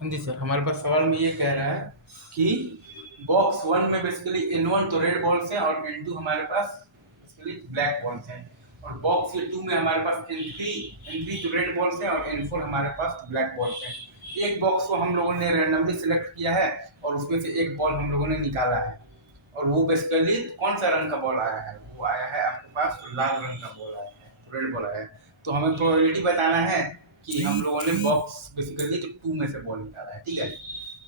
हाँ जी सर, हमारे पास सवाल में ये कह रहा है कि बॉक्स वन में बेसिकली एन वन तो रेड बॉल्स हैं और एन टू हमारे पास बेसिकली ब्लैक बॉल्स हैं, और बॉक्स ये टू में हमारे पास एन थ्री तो रेड बॉल्स हैं और एन फोर हमारे पास ब्लैक बॉल्स हैं। एक बॉक्स को हम लोगों ने रैंडमली सिलेक्ट किया है और उसमें से एक बॉल हम लोगों ने निकाला है, और वो बेसिकली कौन सा रंग का बॉल आया है, वो आया है आपके पास तो लाल रंग का बॉल आया है, रेड बॉल आया है। तो हमें प्रोबेबिलिटी बताना है कि हम लोगों ने बॉक्स बेसिकली तो टू में से बॉल निकाला है, ठीक है।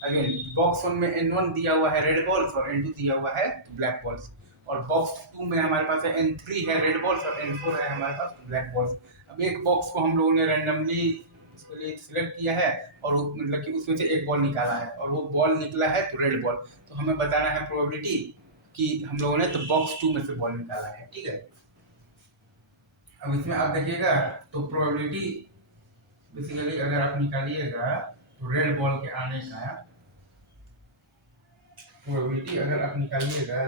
अगेन बॉक्स वन में एन वन दिया हुआ है रेड बॉल्स और एन टू दिया हुआ है ब्लैक बॉल्स, और बॉक्स टू में हमारे पास है एन थ्री है रेड बॉल्स और एन फोर है हमारे पास ब्लैक बॉल्स। अब एक बॉक्स को हम लोगों ने रैंडमली उसके लिए सिलेक्ट किया है और मतलब कि उसमें से एक बॉल निकाला है और वो बॉल निकला है तो रेड बॉल। तो हमें बताना है प्रोबेबिलिटी कि हम लोगों ने तो बॉक्स टू में से बॉल निकाला है, ठीक है। अब इसमें आप देखिएगा तो प्रोबेबिलिटी बेसिकली अगर आप निकालिएगा तो रेड बॉल के आने का प्रोबेबिलिटी अगर आप निकालिएगा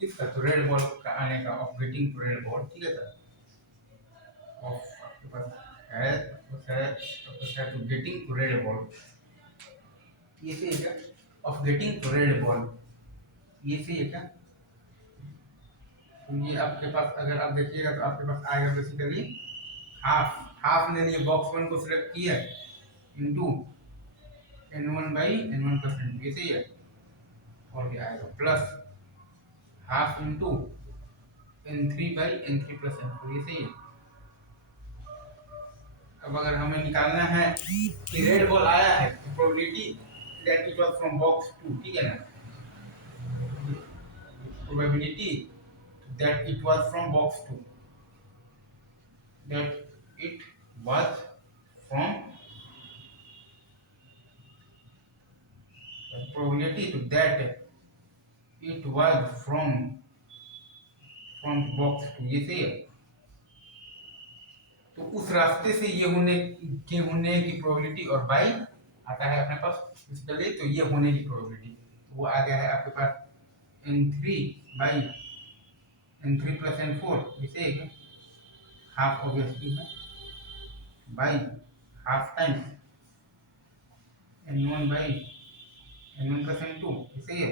किसका तो रेड बॉल का आने का of getting to red ball, ठीक है सर। ऑफ आपके पास है तो गेटिंग टू रेड बॉल, ये सही है क्या? Of getting to red ball, ये सही है क्या? तो ये आपके पास अगर आप देखिएगा तो आपके पास आएगा बेसिकली हाफ हाफ ले लिए बॉक्स वन को सिलेक्ट किया into N one by N one plus N two, ये सही है। और क्या आएगा plus half into N three by N three plus N four, ये सही है। अब अगर हमें निकालना है कि रेड बॉल आया है तो probability that it was from box two, ठीक है ना। Probability that it was from box two, that it was from probability to that it was from box two, ये सही है। तो उस रास्ते से ये होने की प्रोबेबिलिटी और बाई आता है अपने पास इसके लिए, तो ये होने की प्रोबेबिलिटी वो आ गया है आपके पास N three by N three plus N four, इसे एक हाफ ऑब्वियसली है by half times N one by N one plus N two, इसे ये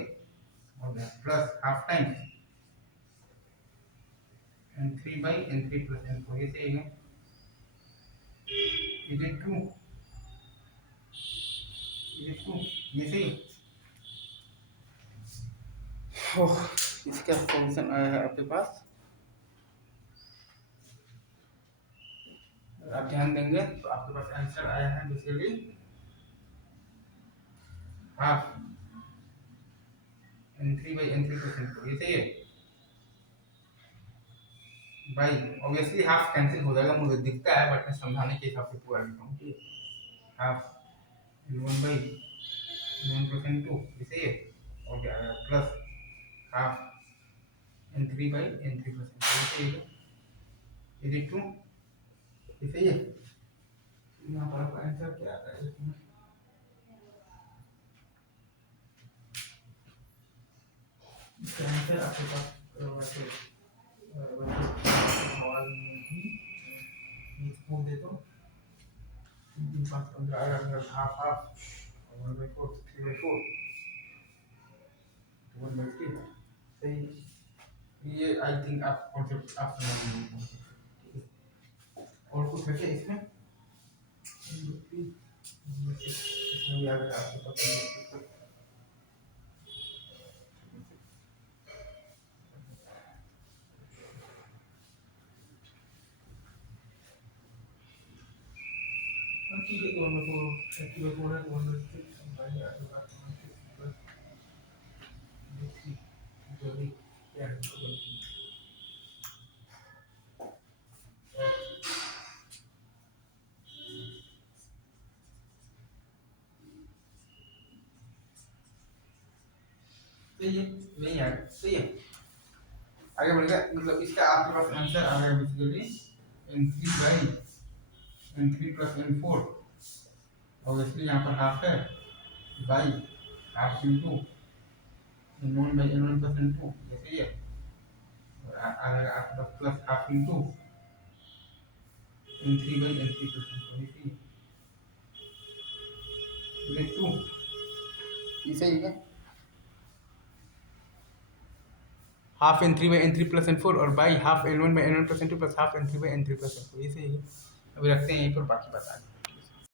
हो गया plus half times N three by N three plus N four, इसे एक है। Is it true? Is it true? ये सही। ओह, इसका सॉल्यूशन आया है आपके पास, आप ध्यान देंगे तो आपके पास आंसर आया है basically half N three by N three plus N four, ये सही है। भाई ऑब्वियसली हाफ कैंसिल हो जाएगा, मुझे दिखता है बट मैं समझाने के हिसाब से पूरा लिखा हूँ, ठीक है। Half N one by N one plus N two, ये सही है। और क्या आएगा plus half N three by N three plus N four, ये सही है। Is it true? ये सही है। यहाँ पर आपका आंसर क्या आता है इसमें? इसका आंसर आपके पास वैसे सवाल में ही पूछ देता हूँ। 5 15 अगर हाफ हाफ और 1/4 3/4 तो 1/3 सही। ये आई थिंक आप कॉन्सेप्ट आप समझ गए। और कुछ है क्या इसमें? इसमें भी आ गया आपको पता नहीं। ठीक है, तो हम लोग को एक्टिवेट हो रहा है तो हम लोग समझाएंगे आगे बात बस देखिए जो भी क्या है तो बल्कि सही है, नहीं यार सही है। आगे बढ़ेगा मतलब इसका आपके पास आंसर आ गया basically N three by N three plus N four, obviously यहाँ पर हाफ है by half into N one by N one plus N two, जैसे ये और आ जाएगा आपके पास plus half into N three by N three plus N four, ये सही है, half N three by N three plus N four और by half N one by N one plus N two plus half N three by N three plus N four, ये सही है। अभी रखते हैं यहीं पर, बाकी बता दें।